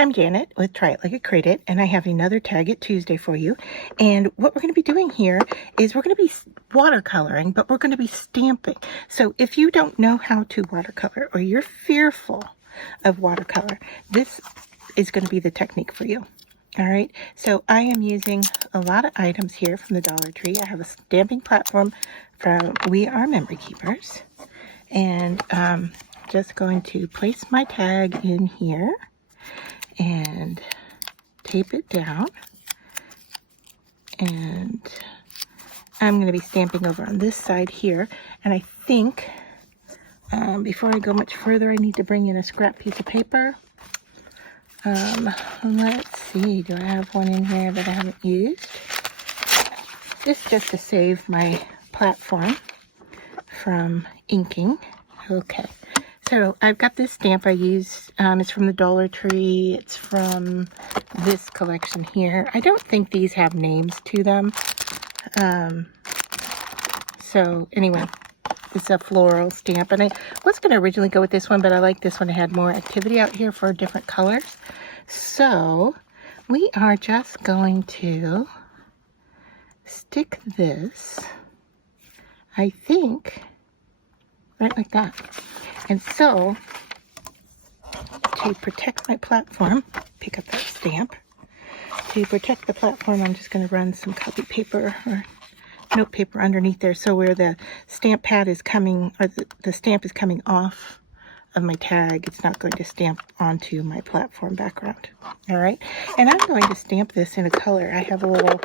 I'm Janet with Try It Like It Create It, and I have another Tag It Tuesday for you. And what we're going to be doing here is we're going to be watercoloring, but we're going to be stamping. So if you don't know how to watercolor or you're fearful of watercolor, this is going to be the technique for you. All right, so I am using a lot of items here from the Dollar Tree. I have a stamping platform from We Are Memory Keepers, and just going to place my tag in here and tape it down, and I'm going to be stamping over on this side here. And I think before I go much further, I need to bring in a scrap piece of paper. Let's see, do I have one in here that I haven't used? This just to save my platform from inking. Okay, so I've got this stamp I use. It's from the Dollar Tree. It's from this collection here. I don't think these have names to them. So anyway, it's a floral stamp, and I was going to originally go with this one, but I like this one. It had more activity out here for different colors. So we are just going to stick this, I think, right like that. And so to protect my platform, pick up that stamp. To protect the platform, I'm just going to run some copy paper or note paper underneath there, so where the stamp pad is coming, or the stamp is coming off of my tag, it's not going to stamp onto my platform background. All right, and I'm going to stamp this in a color. I have a little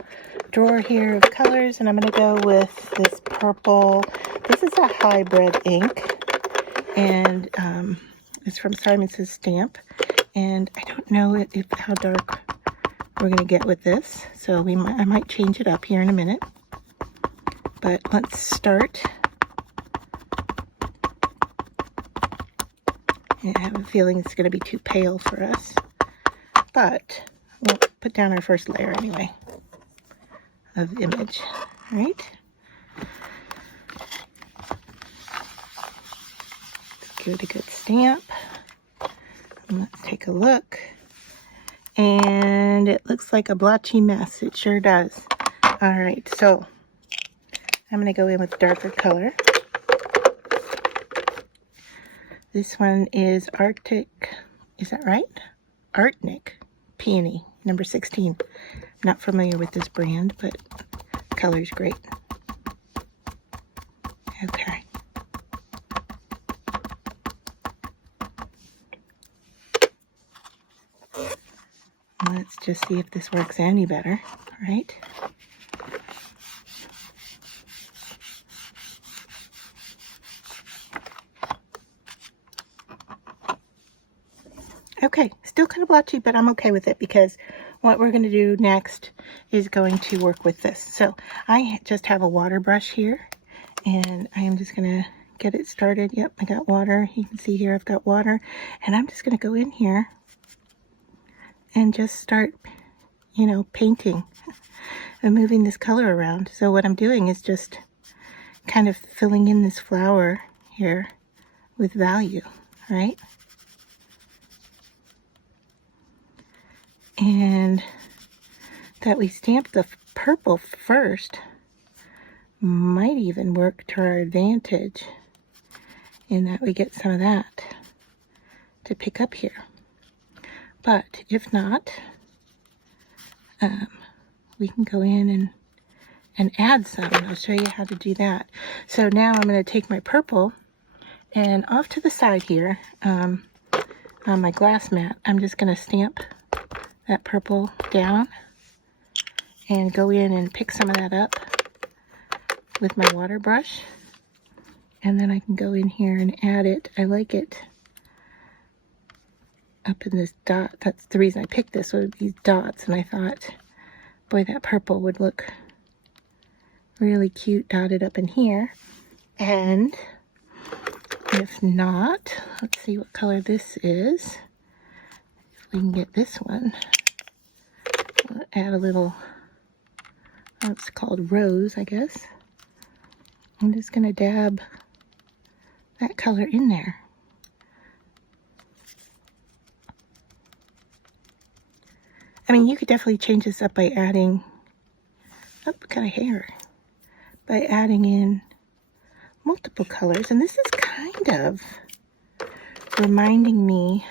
drawer here of colors, and I'm going to go with this purple. This is a hybrid ink, and it's from Simon Says Stamp, and I don't know how dark we're going to get with this, so I might change it up here in a minute. But let's start. I have a feeling it's going to be too pale for us, but we'll put down our first layer anyway of image, right? Let's give it a good stamp. And let's take a look. And it looks like a blotchy mess. It sure does. All right, so I'm going to go in with darker color. This one is Arctic, is that right? Arctic Peony, number 16. I'm not familiar with this brand, but the color's great. Okay. Let's just see if this works any better, right? Okay, still kind of blotchy, but I'm okay with it because what we're going to do next is going to work with this. So I just have a water brush here, and I am just going to get it started. Yep, I got water. You can see here I've got water, and I'm just going to go in here and just start, painting and moving this color around. So what I'm doing is just kind of filling in this flower here with value, right? And that we stamp the purple first might even work to our advantage in that we get some of that to pick up here. But if not, we can go in and add some, and I'll show you how to do that. So now I'm going to take my purple, and off to the side here on my glass mat, I'm just going to stamp that purple down and go in and pick some of that up with my water brush, and then I can go in here and add it. I like it up in this dot. That's the reason I picked this, with these dots, and I thought, boy, that purple would look really cute dotted up in here. And if not, let's see what color this is. If we can get this one, we'll add a little, it's called rose, I guess. I'm just going to dab that color in there. I mean, you could definitely change this up by adding, oh, kind of hair, by adding in multiple colors. And this is kind of reminding me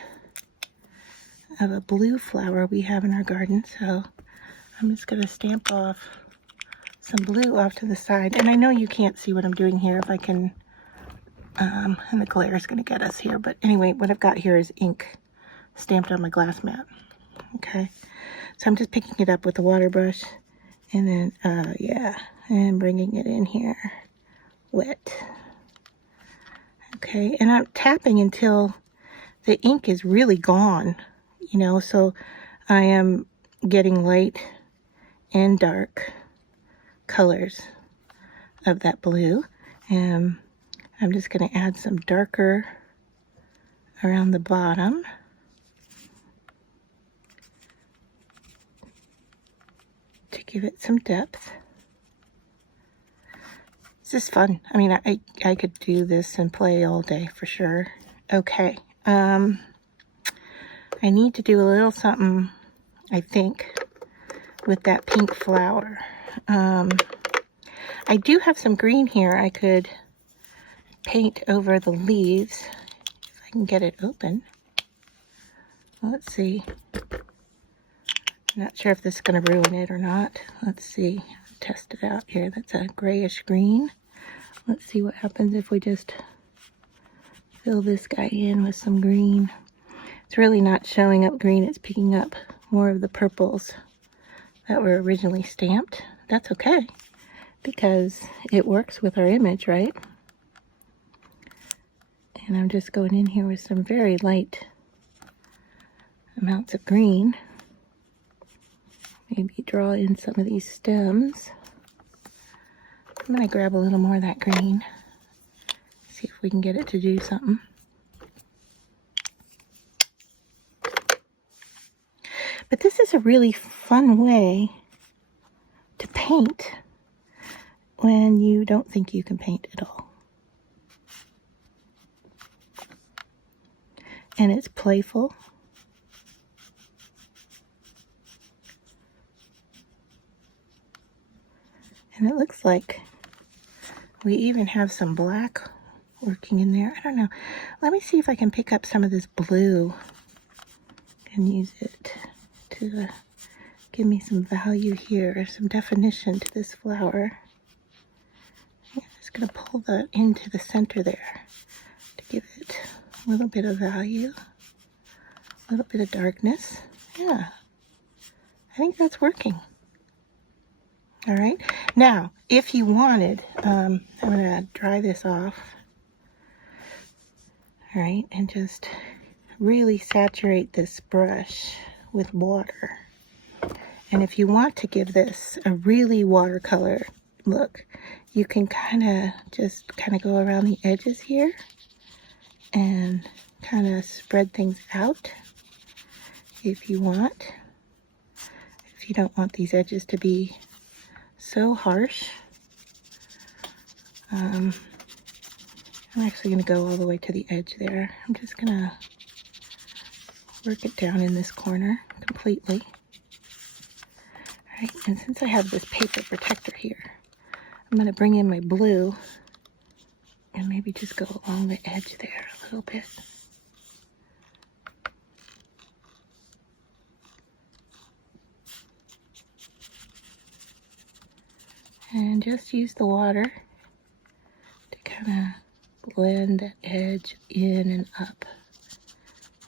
of a blue flower we have in our garden. So I'm just going to stamp off some blue off to the side. And I know you can't see what I'm doing here. If I can, and the glare is going to get us here. But anyway, what I've got here is ink stamped on my glass mat. Okay. So I'm just picking it up with the water brush and then, yeah, and bringing it in here wet. Okay. And I'm tapping until the ink is really gone, you know, so I am getting light and dark colors of that blue. And I'm just going to add some darker around the bottom. To give it some depth. This is fun. I mean, I could do this and play all day for sure. Okay. I need to do a little something, I think, with that pink flower. I do have some green here. I could paint over the leaves if I can get it open. Let's see. Not sure if this is going to ruin it or not. Let's see. Test it out here. That's a grayish green. Let's see what happens if we just fill this guy in with some green. It's really not showing up green. It's picking up more of the purples that were originally stamped. That's okay, because it works with our image, right? And I'm just going in here with some very light amounts of green. Maybe draw in some of these stems. I'm going to grab a little more of that green. See if we can get it to do something. But this is a really fun way to paint when you don't think you can paint at all. And it's playful. And it looks like we even have some black working in there. I don't know. Let me see if I can pick up some of this blue and use it to give me some value here, some definition to this flower. I'm just going to pull that into the center there to give it a little bit of value, a little bit of darkness. Yeah, I think that's working. All right, now if you wanted, I'm going to dry this off, all right, and just really saturate this brush with water. And if you want to give this a really watercolor look, you can kind of go around the edges here and kind of spread things out if you want. If you don't want these edges to be so harsh. I'm actually going to go all the way to the edge there. I'm just going to work it down in this corner completely. All right, and since I have this paper protector here, I'm going to bring in my blue and maybe just go along the edge there a little bit. And just use the water to kind of blend that edge in and up.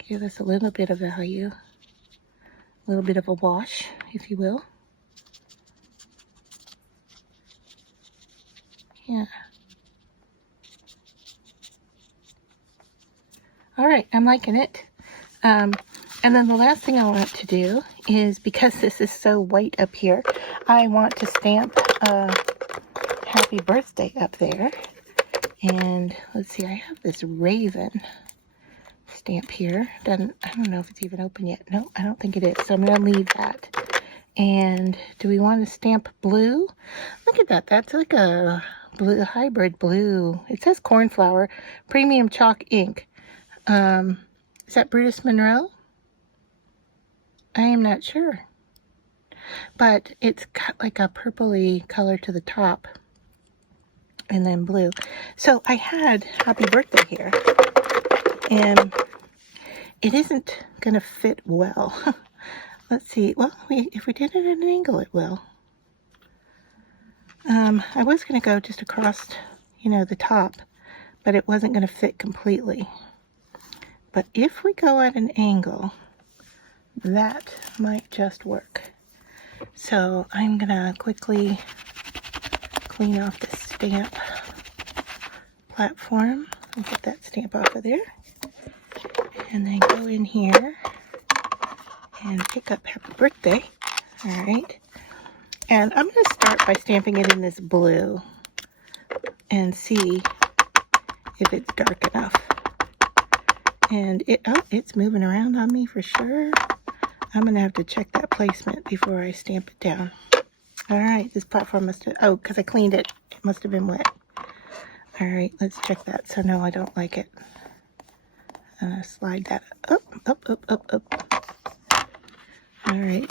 Give us a little bit of value, a little bit of a wash, if you will. Yeah. All right, I'm liking it. And then the last thing I want to do is, because this is so white up here, I want to stamp happy birthday up there. And let's see, I have this raven stamp here. I don't know if it's even open yet. No, I don't think it is. So I'm going to leave that. And do we want to stamp blue? Look at that. That's like a blue, hybrid blue. It says cornflower, premium chalk ink. Is that Brutus Monroe? I am not sure. but it's got like a purpley color to the top and then blue. So I had Happy Birthday here, and it isn't gonna fit well. Let's see. Well, if we did it at an angle, it will. I was gonna go just across, you know, the top, but it wasn't gonna fit completely. But if we go at an angle, that might just work. So I'm gonna quickly clean off the stamp platform and get that stamp off of there. And then go in here and pick up Happy Birthday. All right. And I'm gonna start by stamping it in this blue and see if it's dark enough. And it's moving around on me for sure. I'm gonna have to check that placement before I stamp it down. All right, this platform must have, oh, because I cleaned it, it must have been wet. All right, let's check that. So no, I don't like it. Slide that up, up, up, up, up. All right.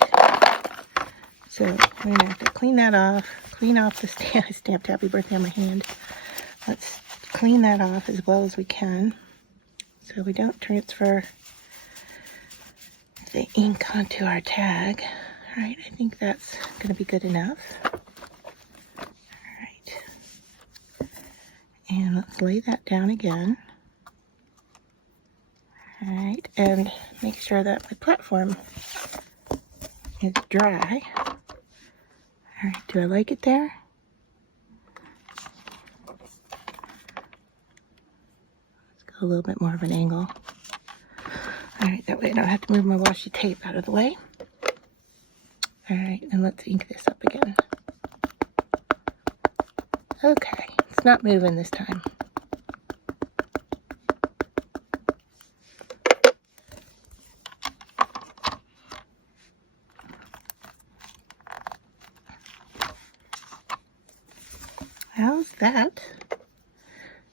So we're gonna have to clean that off, clean off the stamp. I stamped Happy Birthday on my hand. Let's clean that off as well as we can, so we don't transfer the ink onto our tag. All right, I think that's going to be good enough. All right, and let's lay that down again. All right, and make sure that my platform is dry. All right, do I like it there? A little bit more of an angle. All right, that way I don't have to move my washi tape out of the way. All right, and let's ink this up again. Okay, it's not moving this time. How's that?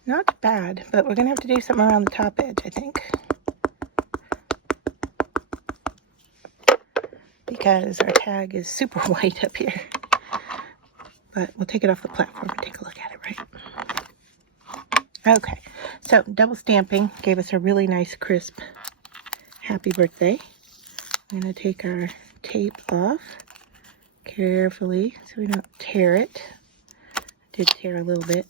Not bad, but we're gonna have to do something around the top edge, I think. Because our tag is super white up here. But we'll take it off the platform and take a look at it, right? Okay, so double stamping gave us a really nice crisp Happy Birthday. I'm gonna take our tape off carefully so we don't tear it. I did tear a little bit.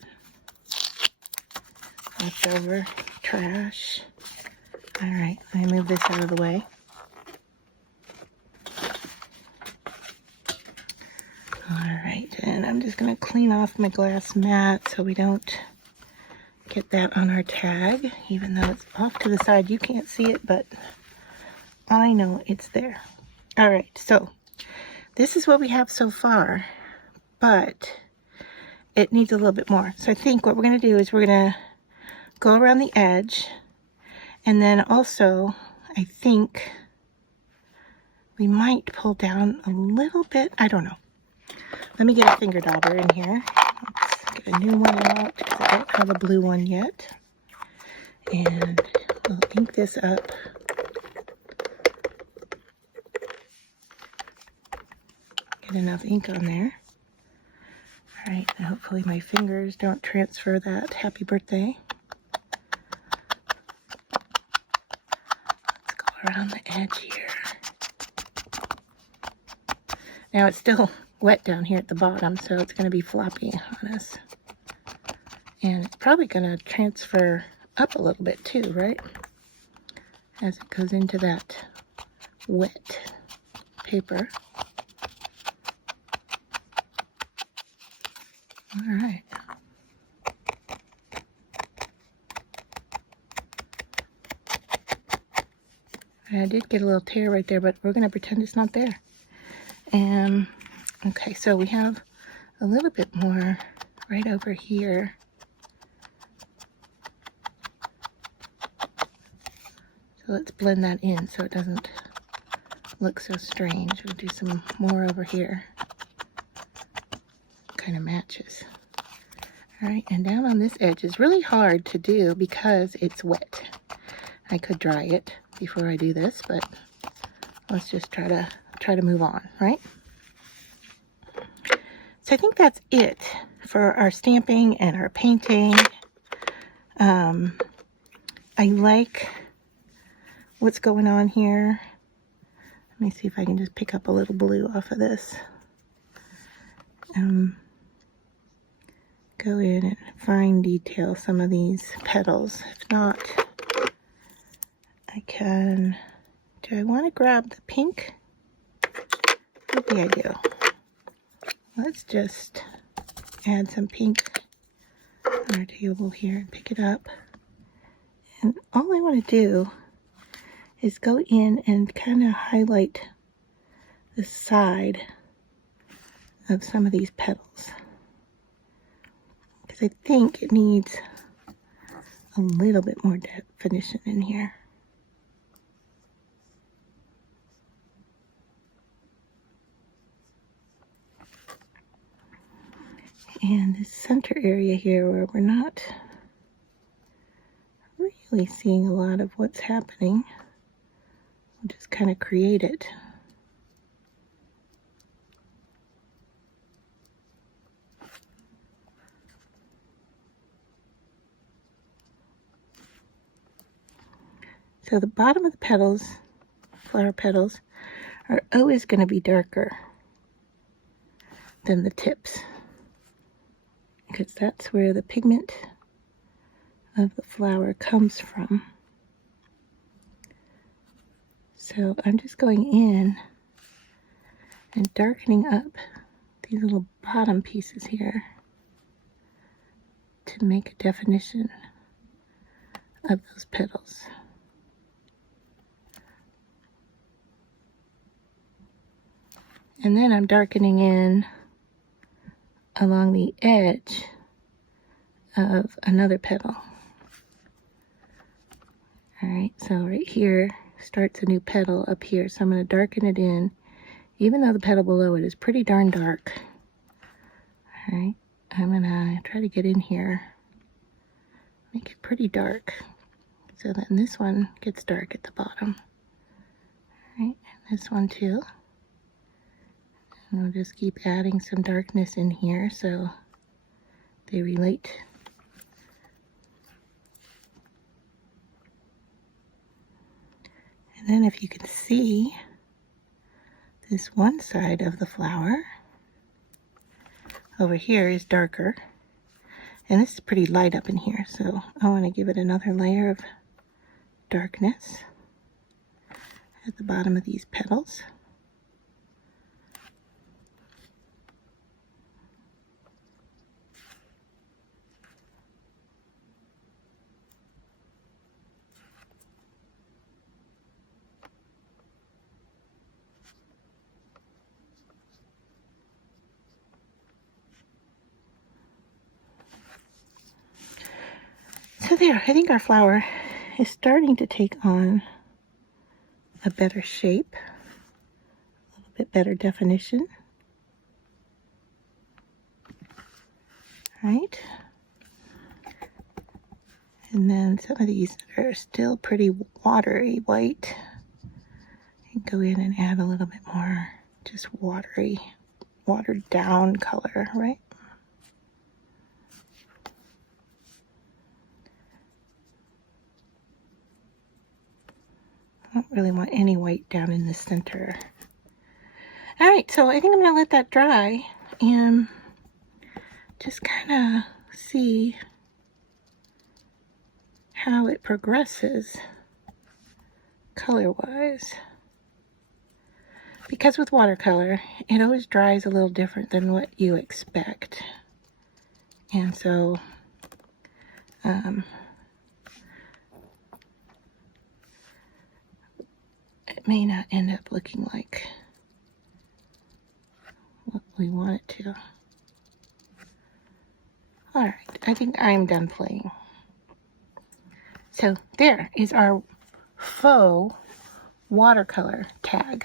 Leftover trash. All right, let me move this out of the way. All right, and I'm just gonna clean off my glass mat so we don't get that on our tag, even though it's off to the side. You can't see it, but I know it's there. All right, so this is what we have so far, but it needs a little bit more. So I think what we're gonna do is we're gonna go around the edge, and then also I think we might pull down a little bit. I don't know. Let me get a finger dauber in here. Let's get a new one out because I don't have a blue one yet. And we'll ink this up. Get enough ink on there. All right, and hopefully my fingers don't transfer that Happy Birthday. Let's go around the edge here. Now it's still wet down here at the bottom, so it's going to be floppy on us. And it's probably going to transfer up a little bit too, right? As it goes into that wet paper. All right. I did get a little tear right there, but we're going to pretend it's not there. And okay, so we have a little bit more right over here. So let's blend that in so it doesn't look so strange. We'll do some more over here. Kind of matches. All right, and down on this edge is really hard to do because it's wet. I could dry it before I do this, but let's just try to move on, right? So I think that's it for our stamping and our painting. I like what's going on here. Let me see if I can just pick up a little blue off of this. Go in and fine detail some of these petals. If not, I can, do I want to grab the pink? Maybe I do. Let's just add some pink on our table here and pick it up. And all I want to do is go in and kind of highlight the side of some of these petals, because I think it needs a little bit more definition in here. And this center area here where we're not really seeing a lot of what's happening, we'll just kind of create it. So the bottom of the petals, flower petals, are always going to be darker than the tips, because that's where the pigment of the flower comes from. So I'm just going in and darkening up these little bottom pieces here to make a definition of those petals. And then I'm darkening in along the edge of another petal. All right, so right here starts a new petal up here. So I'm going to darken it in, even though the petal below it is pretty darn dark. All right, I'm going to try to get in here, make it pretty dark, so then this one gets dark at the bottom. All right, and this one too. And we'll just keep adding some darkness in here so they relate. And then if you can see, this one side of the flower over here is darker. And this is pretty light up in here, so I want to give it another layer of darkness at the bottom of these petals. So there, I think our flower is starting to take on a better shape, a little bit better definition. Right? And then some of these that are still pretty watery white, and go in and add a little bit more just watery, watered down color, right? I don't really want any white down in the center. All right, so I think I'm gonna let that dry and just kind of see how it progresses color-wise. Because with watercolor, it always dries a little different than what you expect. And so, it may not end up looking like what we want it to. All right, I think I'm done playing. So there is our faux watercolor tag.